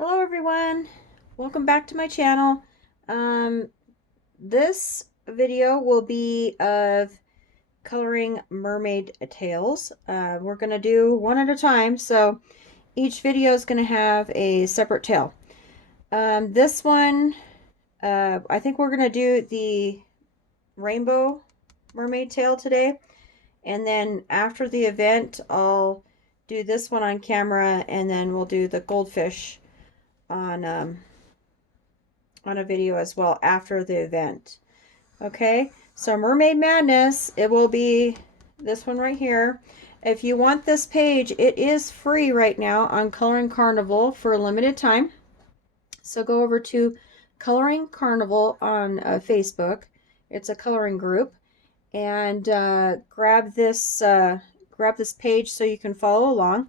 Hello everyone, welcome back to my channel. This video will be of coloring mermaid tails. We're going to do one at a time, so each video is going to have a separate tail. This one, I think we're going to do the rainbow mermaid tail today, and then after the event I'll do this one on camera, and then we'll do the goldfish on a video as well after the event. Okay, so Mermaid Madness, it will be this one right here. If you want this page, it is free right now on Coloring Carnival for a limited time. So go over to Coloring Carnival on Facebook. It's a coloring group, and grab this page so you can follow along.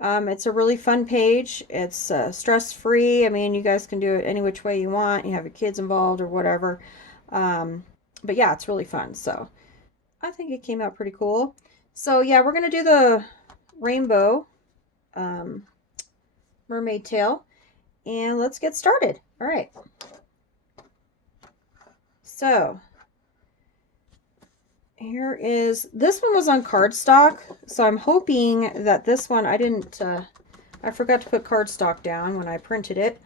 It's a really fun page. It's stress-free. I mean, you guys can do it any which way you want. You have your kids involved or whatever. But yeah, it's really fun. So I think it came out pretty cool. So yeah, we're going to do the rainbow mermaid tail. And let's get started. All right. So here is, this one was on cardstock, so I'm hoping that this one, I forgot to put cardstock down when I printed it.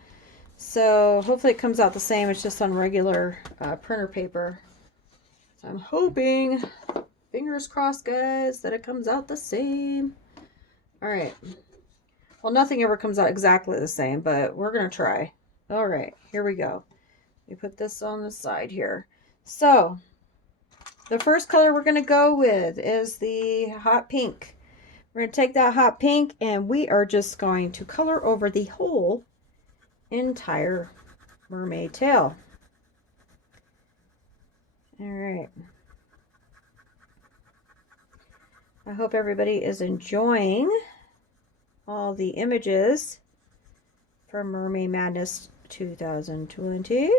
So hopefully it comes out the same. It's just on regular printer paper. So I'm hoping, fingers crossed guys, that it comes out the same. All right. Well, nothing ever comes out exactly the same, but we're going to try. All right, here we go. We put this on the side here. So the first color we're going to go with is the hot pink. We're going to take that hot pink and we are just going to color over the whole entire mermaid tail. All right. I hope everybody is enjoying all the images from Mermaid Madness 2020.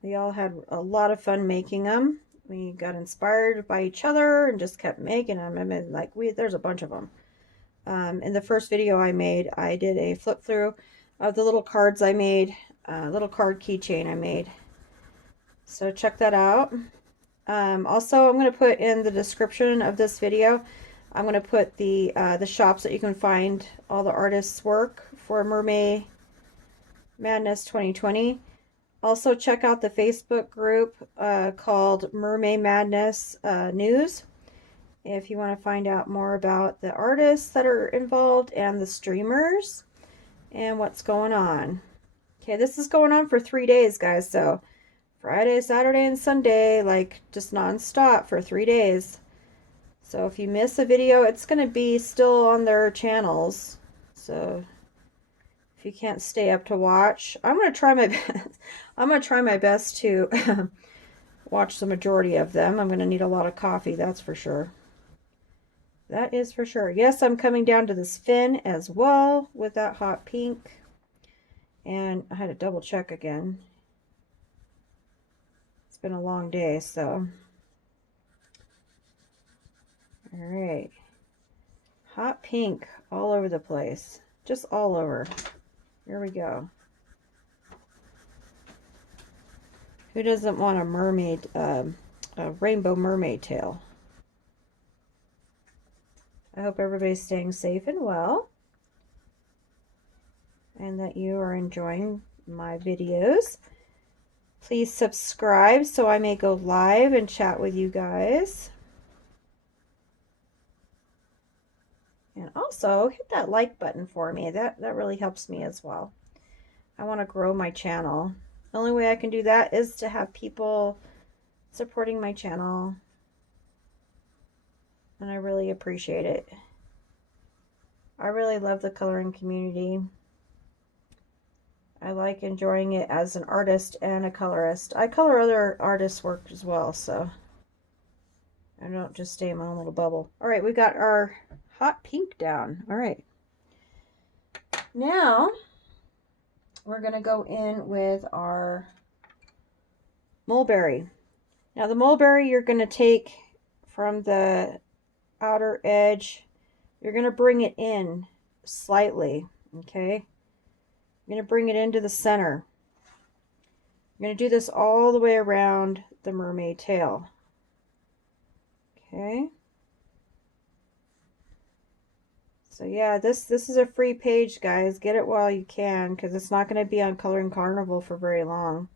We all had a lot of fun making them. We got inspired by each other and just kept making them. I mean, like, there's a bunch of them. In the first video I made, I did a flip through of the little cards I made, little card keychain I made. So check that out. Also, I'm going to put in the description of this video, I'm going to put the shops that you can find all the artists' work for Mermaid Madness 2020. Also, check out the Facebook group called MERMAY MADNESS News if you want to find out more about the artists that are involved and the streamers and what's going on. Okay, this is going on for 3 days, guys. So Friday, Saturday, and Sunday, like just non-stop for 3 days. So if you miss a video, it's going to be still on their channels. So if you can't stay up to watch, I'm going to try my best. I'm going to try my best to watch the majority of them. I'm going to need a lot of coffee, that's for sure. That is for sure. Yes, I'm coming down to this fin as well with that hot pink. And I had to double check again. It's been a long day, so. All right. Hot pink all over the place. Just all over. Here we go. Who doesn't want a mermaid, a rainbow mermaid tail? I hope everybody's staying safe and well, and that you are enjoying my videos. Please subscribe so I may go live and chat with you guys. And also hit that like button for me. That really helps me as well. I want to grow my channel. The only way I can do that is to have people supporting my channel. And I really appreciate it. I really love the coloring community. I like enjoying it as an artist and a colorist. I color other artists' work as well, so I don't just stay in my own little bubble. All right, we got our hot pink down. All right. Now, we're going to go in with our mulberry. Now, the mulberry you're going to take from the outer edge, you're going to bring it in slightly, okay? I'm going to bring it into the center. I'm going to do this all the way around the mermaid tail. Okay. So yeah, this is a free page, guys. Get it while you can, because it's not going to be on Coloring Carnival for very long.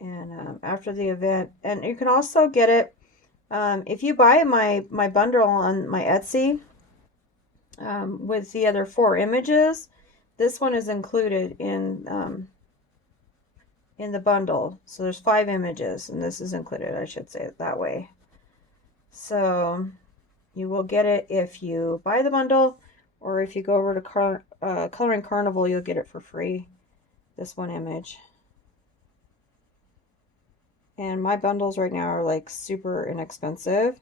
And after the event, and you can also get it if you buy my bundle on my Etsy with the other 4 images. This one is included in the bundle. So there's 5 images, and this is included. I should say it that way. So you will get it if you buy the bundle, or if you go over to Coloring Carnival, you'll get it for free. This one image. And my bundles right now are like super inexpensive,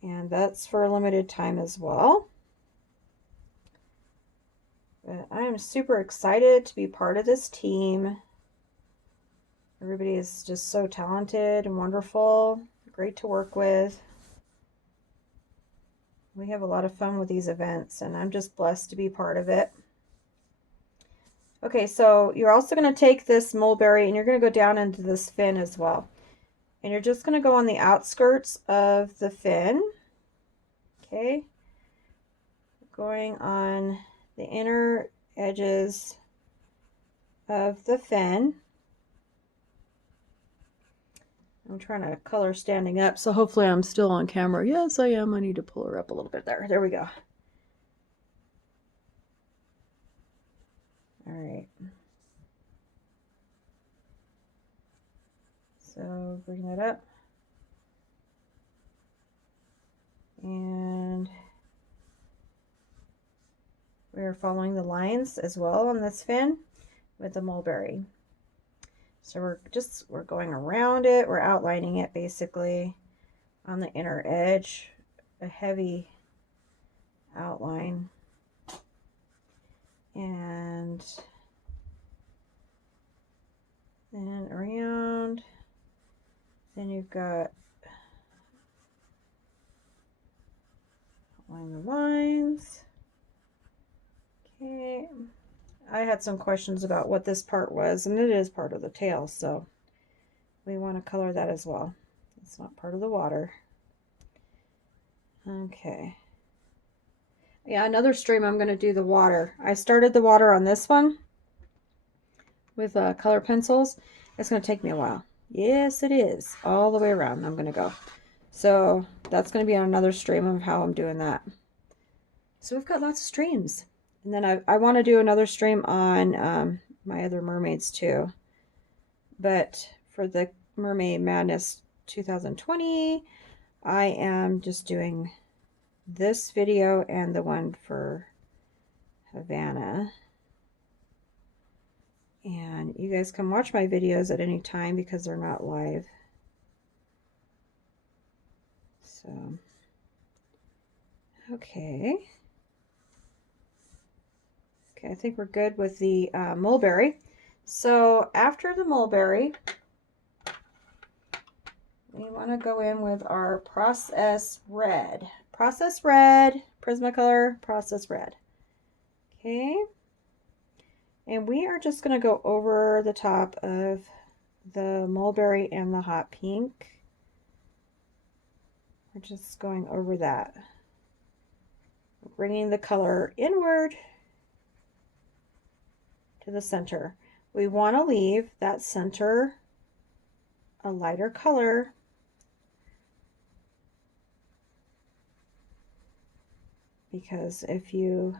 and that's for a limited time as well. But I am super excited to be part of this team. Everybody is just so talented and wonderful, great to work with. We have a lot of fun with these events, and I'm just blessed to be part of it. Okay, so you're also going to take this mulberry and you're going to go down into this fin as well. And you're just going to go on the outskirts of the fin. Okay. Going on the inner edges of the fin. I'm trying to color standing up, so hopefully I'm still on camera. Yes, I am. I need to pull her up a little bit there. There we go. All right. So bring that up. And we're following the lines as well on this fin with the mulberry. So we're going around it. We're outlining it basically on the inner edge, a heavy outline. And then around, then you've got outline the lines. Okay. I had some questions about what this part was, and it is part of the tail, so we want to color that as well. It's not part of the water. Okay. Yeah, another stream I'm going to do the water. I started the water on this one with color pencils. It's going to take me a while. Yes, it is. All the way around I'm going to go. So that's going to be on another stream of how I'm doing that. So we've got lots of streams. And then I want to do another stream on my other mermaids too. But for the Mermaid Madness 2020, I am just doing this video and the one for Havana. And you guys can watch my videos at any time because they're not live. So, okay. Okay, I think we're good with the mulberry. So after the mulberry, we want to go in with our process red. Process red, Prismacolor, process red. Okay. And we are just going to go over the top of the mulberry and the hot pink. We're just going over that. Bringing the color inward to the center. We want to leave that center a lighter color. Because if you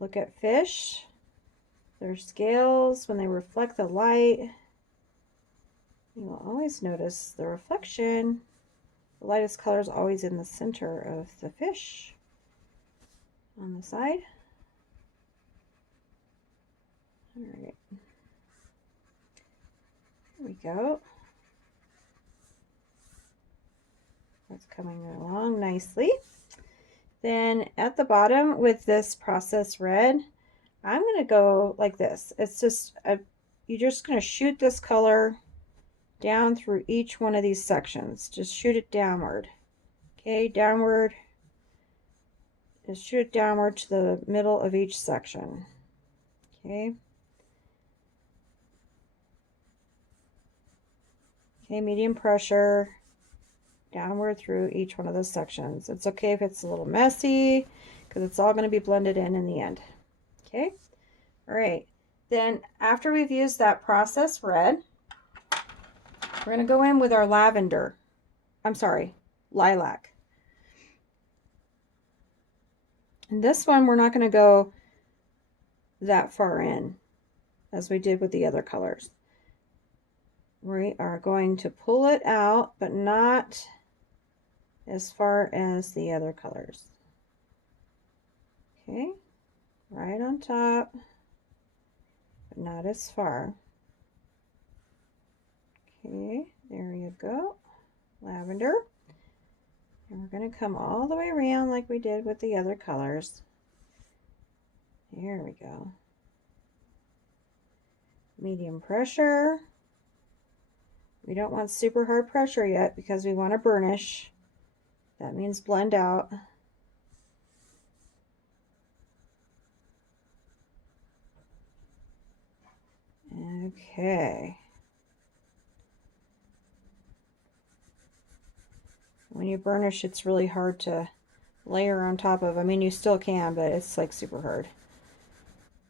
look at fish, their scales, when they reflect the light, you will always notice the reflection. The lightest color is always in the center of the fish on the side. All right. There we go. That's coming along nicely. Then at the bottom with this process red, I'm going to go like this. It's just, you're just going to shoot this color down through each one of these sections. Just shoot it downward. Okay, downward. Just shoot it downward to the middle of each section. Okay. Okay, medium pressure downward through each one of those sections. It's okay if it's a little messy because it's all going to be blended in the end. Okay. All right. Then after we've used that processed red, we're going to go in with our lavender. I'm sorry, lilac. And this one, we're not going to go that far in as we did with the other colors. We are going to pull it out, but not as far as the other colors. Okay, right on top, but not as far. Okay, there you go, lavender. And we're going to come all the way around like we did with the other colors. There we go. Medium pressure. We don't want super hard pressure yet because we want to burnish. That means blend out. Okay. When you burnish, it's really hard to layer on top of. I mean, you still can, but it's like super hard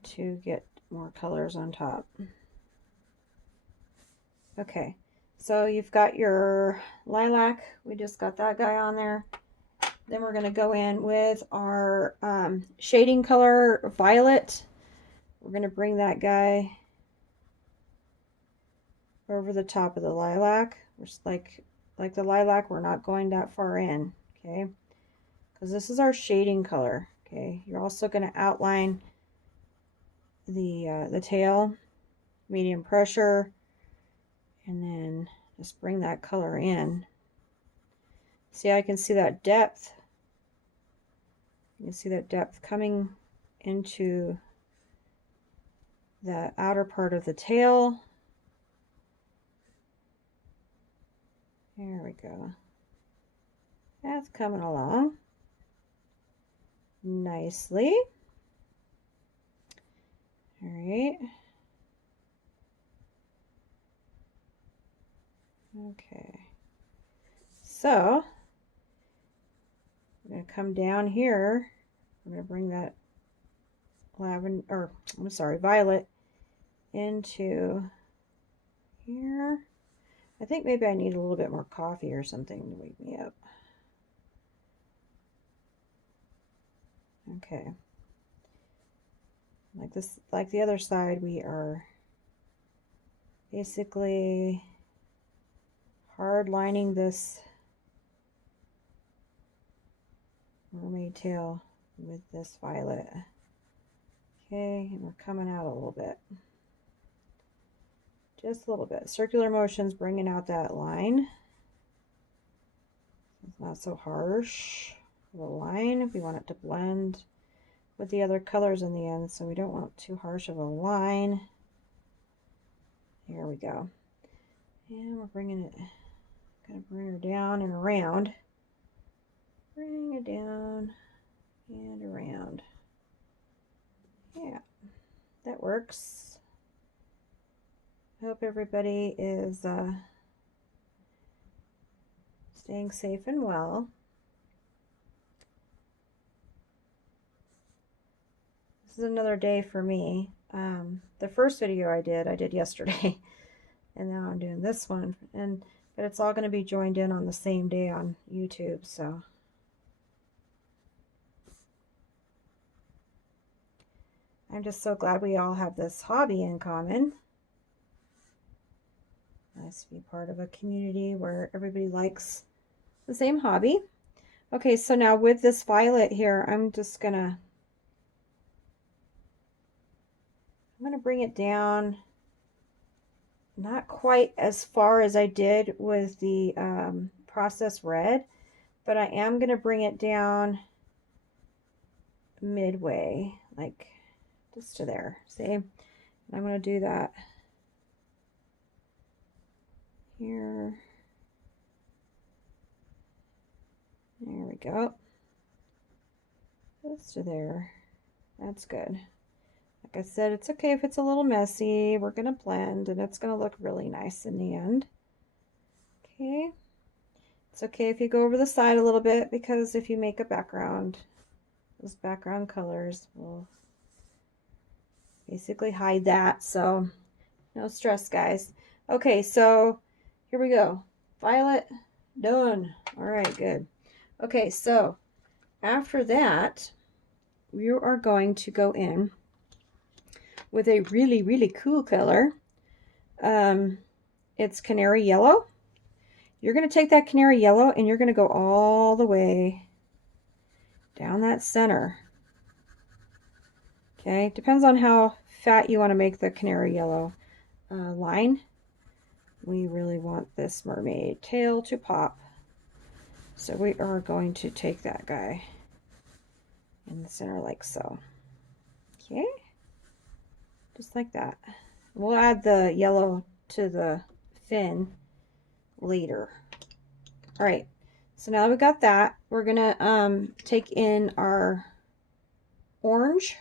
to get more colors on top. Okay, so you've got your lilac. We just got that guy on there. Then we're going to go in with our shading color, violet. We're going to bring that guy over the top of the lilac. Just like the lilac, we're not going that far in, okay? Because this is our shading color, okay? You're also going to outline the tail, medium pressure, and then just bring that color in. See, I can see that depth. You can see that depth coming into the outer part of the tail. There we go. That's coming along nicely. All right. Okay. So I'm going to come down here. I'm going to bring that lavender, or I'm sorry, violet into here. I think maybe I need a little bit more coffee or something to wake me up. Okay. Like this, like the other side, we are basically hard lining this mermaid tail with this violet. Okay, and we're coming out a little bit. Just a little bit. Circular motions bringing out that line. It's not so harsh. The line, we want it to blend with the other colors in the end, so we don't want too harsh of a line. There we go. And we're bringing it, gonna bring her down and around. Bring it down and around. Yeah, that works. I hope everybody is staying safe and well. This is another day for me. The first video I did yesterday, and now I'm doing this one, but it's all going to be joined in on the same day on YouTube, so. I'm just so glad we all have this hobby in common. Nice to be part of a community where everybody likes the same hobby. Okay, so now with this violet here, I'm gonna bring it down, not quite as far as I did with the processed red, but I am gonna bring it down midway, like just to there. See, and I'm gonna do that here. There go. Just to there. That's good. Like I said, it's okay if it's a little messy. We're going to blend and it's going to look really nice in the end. Okay. It's okay if you go over the side a little bit, because if you make a background, those background colors will basically hide that. So no stress, guys. Okay, so here we go. Violet, done. All right, good. Okay, so after that, you are going to go in with a really, really cool color. It's canary yellow. You're going to take that canary yellow and you're going to go all the way down that center. Okay, depends on how fat you want to make the canary yellow line. We really want this mermaid tail to pop. So we are going to take that guy in the center like so. Okay, just like that. We'll add the yellow to the fin later. All right, so now that we've got that, we're gonna take in our orange,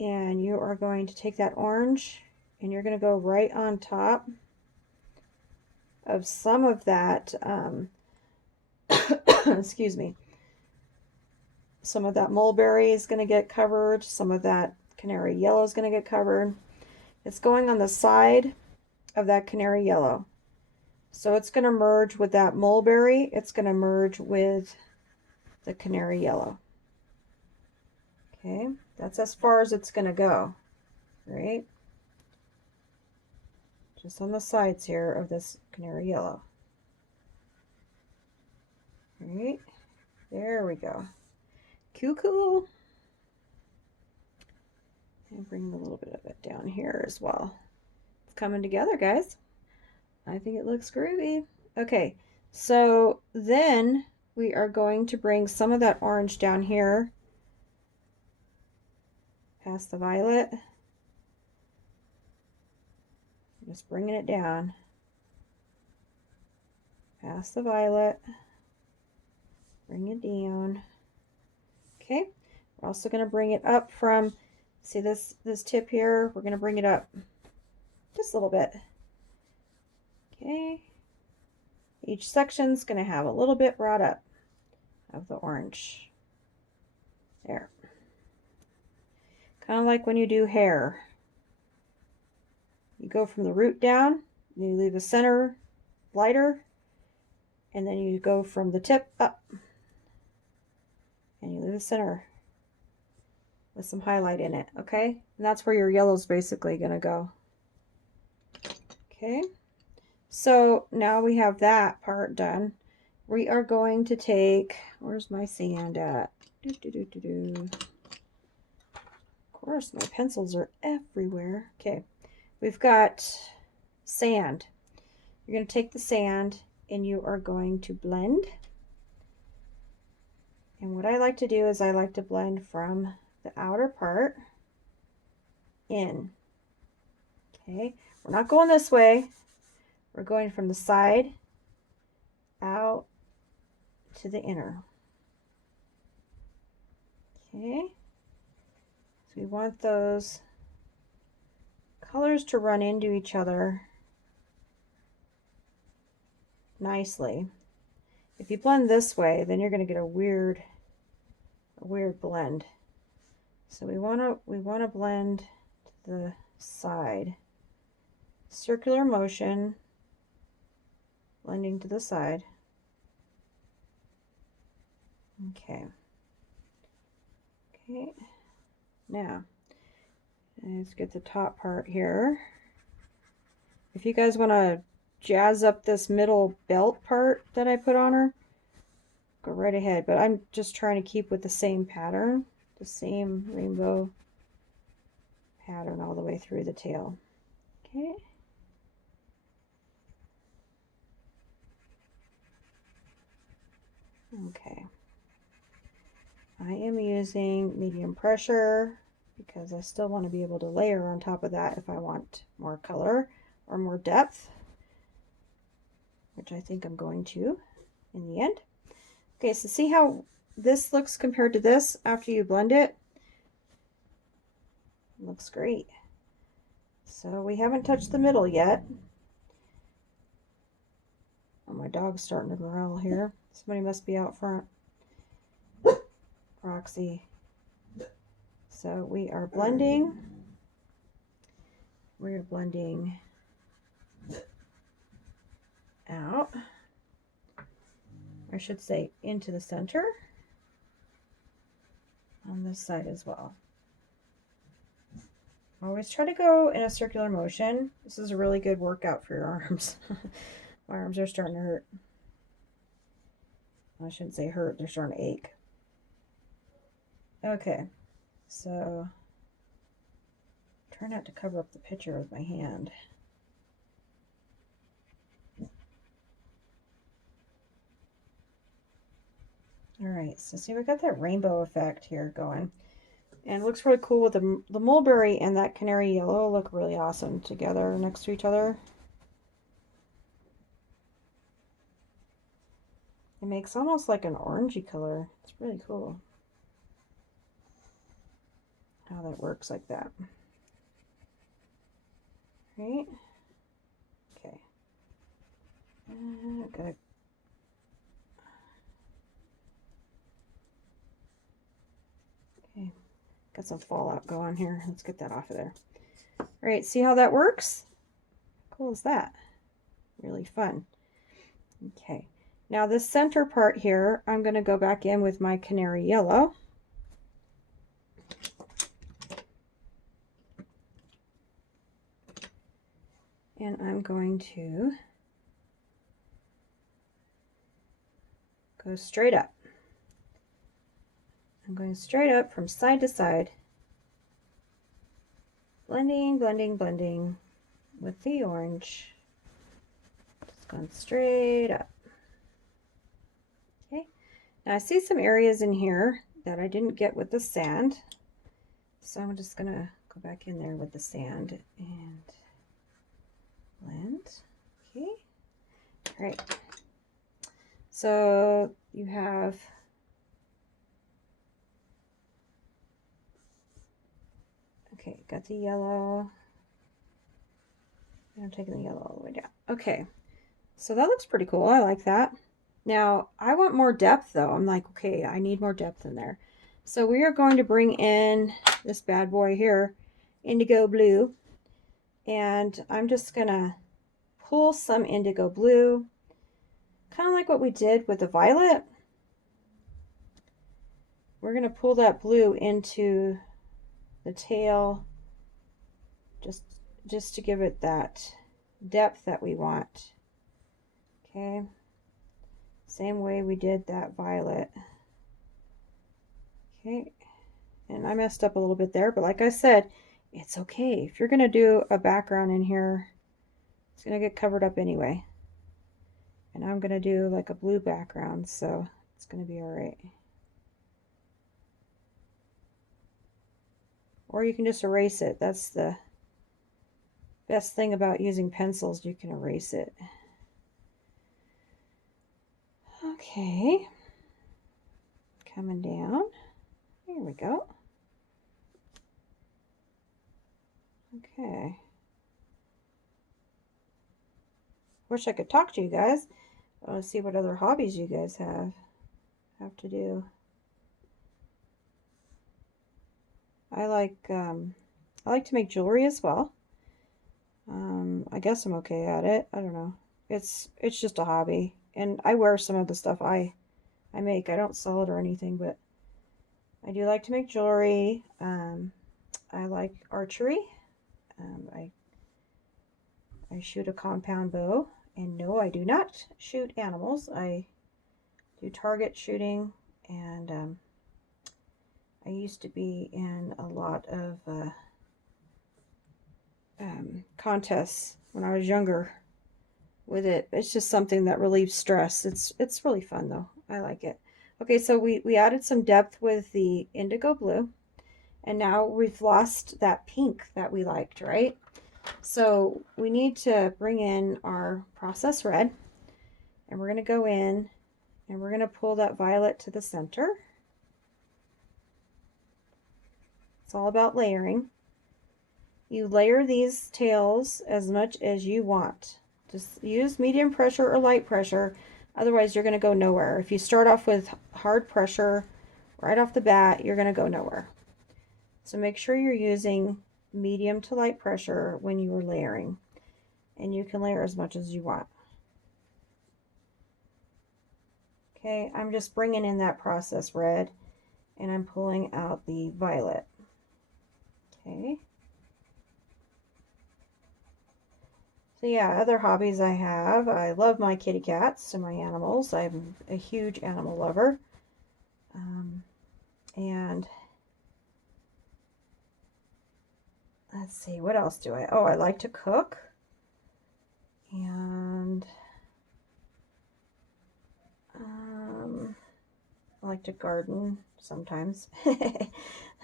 and you are going to take that orange and you're going to go right on top of some of that excuse me, some of that mulberry is going to get covered, some of that canary yellow is going to get covered. It's going on the side of that canary yellow, so it's going to merge with that mulberry. It's going to merge with the canary yellow. Okay, that's as far as it's going to go, right? Just on the sides here of this canary yellow. All right, there we go. Cool. And bring a little bit of it down here as well. It's coming together, guys. I think it looks groovy. Okay, so then we are going to bring some of that orange down here past the violet. Just bringing it down past the violet. Bring it down. Okay, we're also going to bring it up from, see this tip here, we're going to bring it up just a little bit. Okay, each section's going to have a little bit brought up of the orange. There. Kind of like when you do hair. You go from the root down, you leave the center lighter, and then you go from the tip up, and you leave the center with some highlight in it, okay? And that's where your yellow's basically going to go. Okay, so now we have that part done. We are going to take, where's my sand at? Of course, my pencils are everywhere. Okay, we've got sand. You're going to take the sand and you are going to blend. And what I like to do is I like to blend from the outer part in. Okay, we're not going this way. We're going from the side out to the inner. Okay, so we want those colors to run into each other nicely. If you blend this way, then you're going to get a weird blend. So we want to blend to the side. Circular motion, blending to the side. Okay. Okay. Now, let's get the top part here. If you guys want to jazz up this middle belt part that I put on her, go right ahead, but I'm just trying to keep with the same pattern, the same rainbow pattern all the way through the tail. Okay. Okay. I am using medium pressure because I still want to be able to layer on top of that if I want more color or more depth, which I think I'm going to in the end. Okay, so see how this looks compared to this after you blend it? It looks great. So we haven't touched the middle yet. Oh, my dog's starting to growl here. Somebody must be out front. Roxy. So we are blending. We're blending out. I should say into the center. On this side as well. Always try to go in a circular motion. This is a really good workout for your arms. My arms are starting to hurt. I shouldn't say hurt, they're starting to ache. Okay, so try not to cover up the picture with my hand. All right, so see, we got that rainbow effect here going. And it looks really cool with the mulberry and that canary yellow look really awesome together next to each other. It makes almost like an orangey color. It's really cool how that works like that. Right? Okay. Gotta. Okay. Got some fallout going here. Let's get that off of there. All right, see how that works? How cool is that? Really fun. Okay. Now this center part here, I'm going to go back in with my canary yellow. And I'm going to go straight up. I'm going straight up from side to side. Blending, blending, blending with the orange. Just going straight up. Okay. Now I see some areas in here that I didn't get with the sand. So I'm just going to go back in there with the sand and blend. Okay. All right. So you have got the yellow. I'm taking the yellow all the way down. Okay. So that looks pretty cool. I like that. Now, I want more depth though. I'm like, okay, I need more depth in there. So we are going to bring in this bad boy here, indigo blue. And I'm just gonna pull some indigo blue, kind of like what we did with the violet. We're gonna pull that blue into the tail just to give it that depth that we want. Okay, same way we did that violet. Okay, and I messed up a little bit there, but like I said, it's okay. If you're gonna do a background in here, it's gonna get covered up anyway. And I'm gonna do like a blue background, so it's gonna be all right. Or you can just erase it. That's the best thing about using pencils, you can erase it. Okay, coming down. Here we go. Okay. Wish I could talk to you guys. I want to see what other hobbies you guys have to do. I like to make jewelry as well. I guess I'm okay at it. I don't know. It's just a hobby, and I wear some of the stuff I make. I don't sell it or anything, but I do like to make jewelry. I like archery. I shoot a compound bow, and no, I do not shoot animals. I do target shooting, and I used to be in a lot of contests when I was younger with it. It's just something that relieves stress. It's really fun though. I like it. Okay, so we added some depth with the indigo blue, and now we've lost that pink that we liked, right? So we need to bring in our process red, and we're going to go in And we're going to pull that violet to the center. It's all about layering. You layer these tails as much as you want. Just use medium pressure or light pressure. Otherwise, you're going to go nowhere. If you start off with hard pressure right off the bat, you're going to go nowhere. So make sure you're using medium to light pressure when you are layering. And you can layer as much as you want. Okay, I'm just bringing in that process red, and I'm pulling out the violet. Okay. So yeah, other hobbies I have. I love my kitty cats and my animals. I'm a huge animal lover. And let's see, what else do I? Oh, I like to cook. And I like to garden sometimes.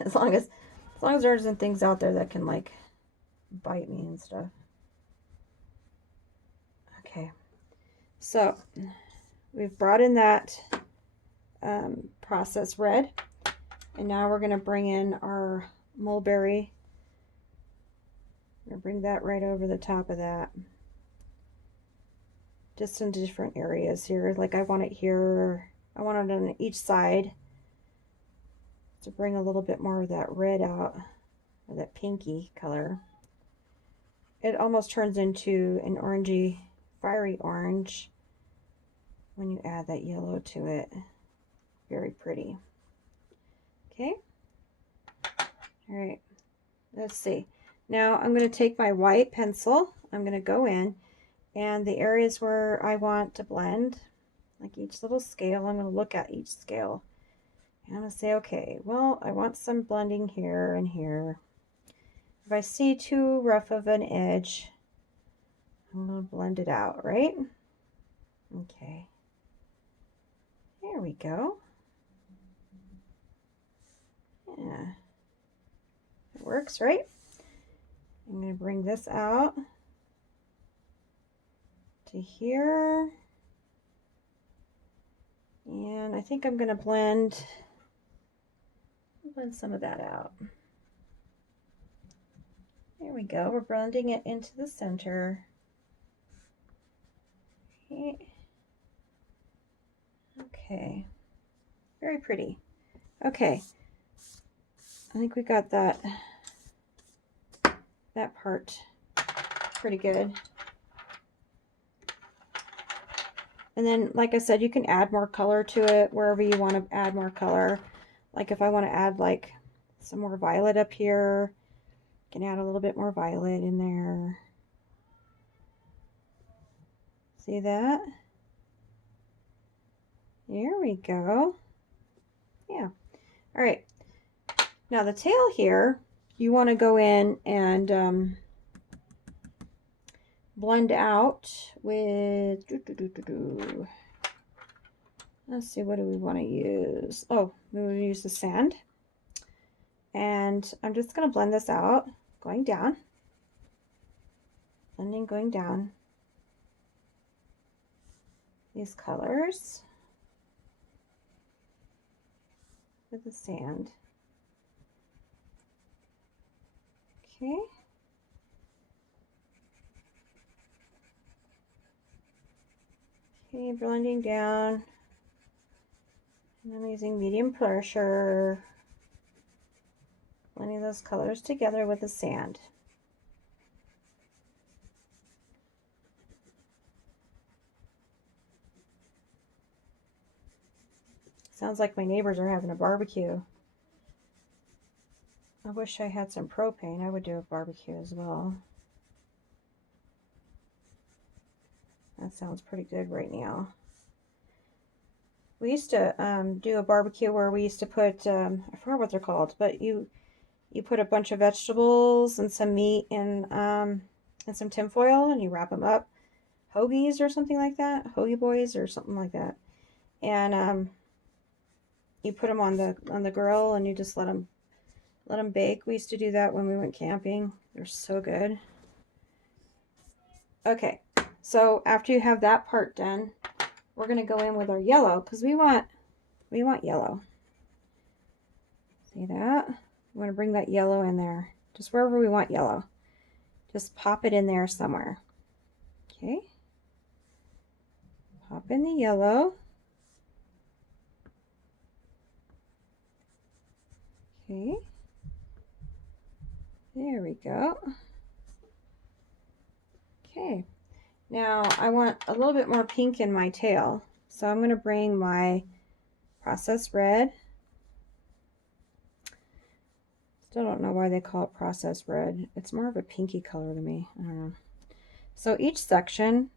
as long as there isn't things out there that can like bite me and stuff. Okay, so we've brought in that process red, and now we're going to bring in our mulberry. I'm going to bring that right over the top of that, just in different areas here. Like I want it here, I want it on each side to bring a little bit more of that red out, or that pinky color. It almost turns into an orangey, fiery orange when you add that yellow to it. Very pretty. Okay. All right. Let's see. Now I'm going to take my white pencil. I'm going to go in, and the areas where I want to blend, like each little scale, I'm going to look at each scale. And I'm going to say, okay, well, I want some blending here and here. If I see too rough of an edge, I'm going to blend it out, right? Okay. There we go. Yeah. It works, right? I'm going to bring this out to here. And I think I'm going to blend some of that out. There we go. We're blending it into the center. Okay. Very pretty. Okay. I think we got that part pretty good. And then, like I said, you can add more color to it wherever you want to add more color. Like if I want to add like some more violet up here, I can add a little bit more violet in there. See that? There we go. Yeah. All right. Now the tail here, you want to go in and blend out with, let's see, what do we want to use? Oh, we will use the sand. And I'm just going to blend this out, going down, blending, going down, these colors with the sand. Okay. Okay, blending down. And I'm using medium pressure, blending those colors together with the sand. Sounds like my neighbors are having a barbecue. I wish I had some propane. I would do a barbecue as well. That sounds pretty good right now. We used to do a barbecue where we used to put, I forgot what they're called, but you put a bunch of vegetables and some meat in and some tinfoil, and you wrap them up. Hoagies or something like that. Hoagie boys or something like that. And you put them on the grill, and you just let them bake. We used to do that when we went camping. They're so good. Okay, so after you have that part done, we're going to go in with our yellow because we want yellow. See that? We want to bring that yellow in there, just wherever we want yellow. Just pop it in there somewhere. Okay. Pop in the yellow. Okay. There we go. Okay. Now I want a little bit more pink in my tail, so I'm going to bring my processed red. Still don't know why they call it processed red. It's more of a pinky color to me. I don't know. So each section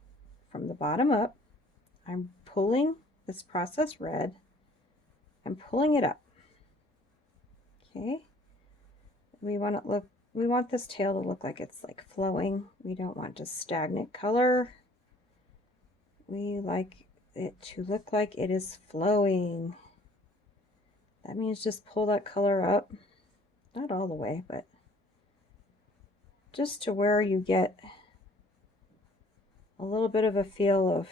from the bottom up, I'm pulling this processed red. I'm pulling it up. Okay. We want this tail to look like it's like flowing. We don't want just stagnant color. We like it to look like it is flowing. That means just pull that color up. Not all the way, but just to where you get a little bit of a feel of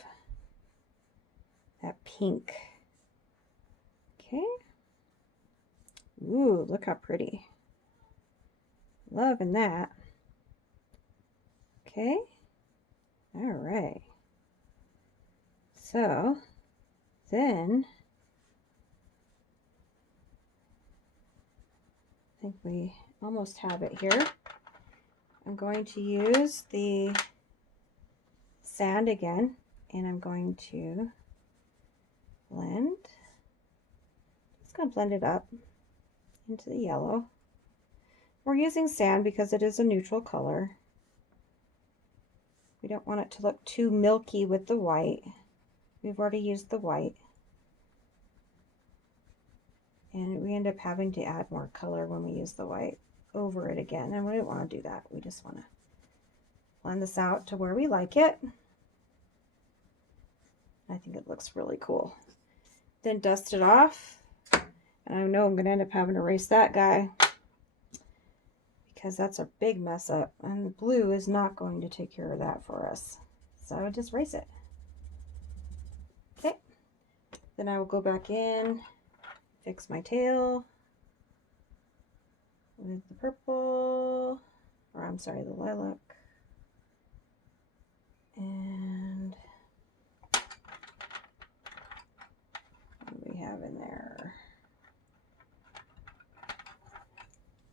that pink. Okay. Ooh, look how pretty. Loving that. Okay. All right. So then I think we almost have it here. I'm going to use the sand again, and I'm going to blend. Just going to blend it up into the yellow. We're using sand because it is a neutral color. We don't want it to look too milky with the white. We've already used the white. And we end up having to add more color when we use the white over it again. And we don't want to do that. We just want to blend this out to where we like it. I think it looks really cool. Then dust it off. And I know I'm going to end up having to erase that guy, because that's a big mess up, and the blue is not going to take care of that for us. So I would just erase it. Okay. Then I will go back in, fix my tail with the purple, or I'm sorry, the lilac. And what do we have in there?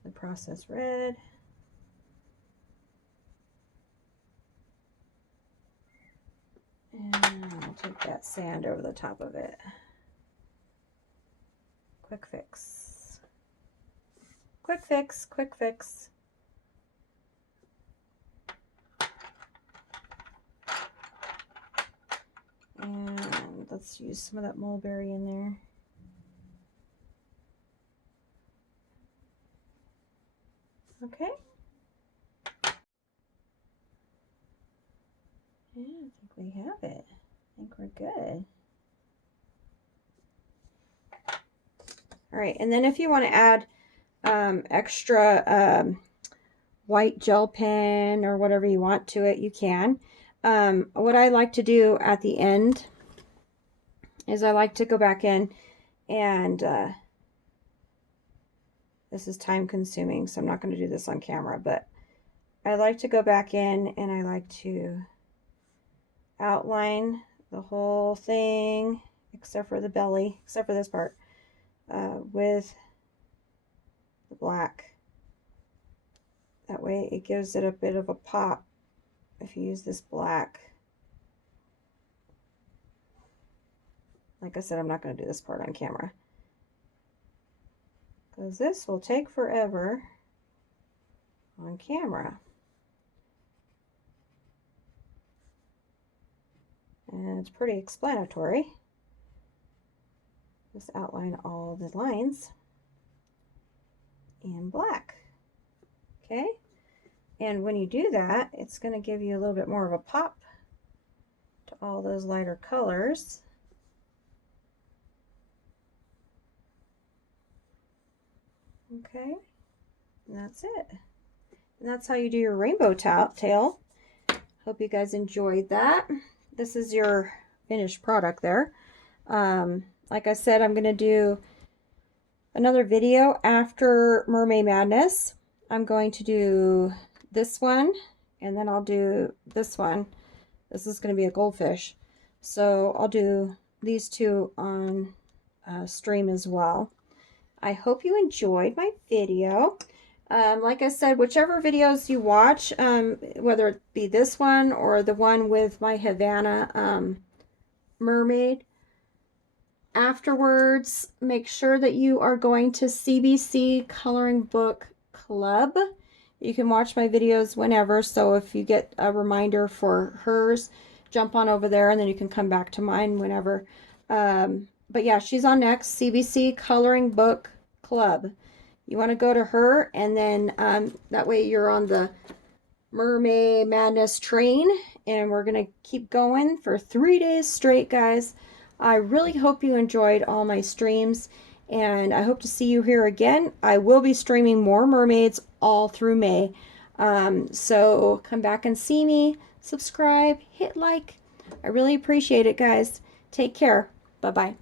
The processed red. And I'll take that sand over the top of it. Quick fix. Quick fix, quick fix. And let's use some of that mulberry in there. Okay. Yeah, I think we have it. I think we're good. All right, and then if you want to add extra white gel pen or whatever you want to it, you can. What I like to do at the end is I like to go back in and this is time consuming, so I'm not going to do this on camera, but I like to go back in and I like to outline the whole thing except for the belly, except for this part, with the black. That way it gives it a bit of a pop if you use this black. Like I said, I'm not going to do this part on camera, because this will take forever on camera. And it's pretty explanatory. Just outline all the lines in black. Okay? And when you do that, it's going to give you a little bit more of a pop to all those lighter colors. Okay, and that's it. And that's how you do your rainbow tail. Hope you guys enjoyed that. This is your finished product there. Like I said, I'm going to do another video after Mermaid Madness. I'm going to do this one, and then I'll do this one. This is going to be a goldfish. So I'll do these two on stream as well. I hope you enjoyed my video. Like I said, whichever videos you watch, whether it be this one or the one with my Havana mermaid, afterwards, make sure that you are going to CBC Coloring Book Club. You can watch my videos whenever, so if you get a reminder for hers, jump on over there, and then you can come back to mine whenever. But yeah, she's on next, CBC Coloring Book Club. You want to go to her, and then that way you're on the Mermaid Madness train, and we're going to keep going for 3 days straight, guys. I really hope you enjoyed all my streams, and I hope to see you here again. I will be streaming more mermaids all through May. So come back and see me, subscribe, hit like. I really appreciate it, guys. Take care. Bye-bye.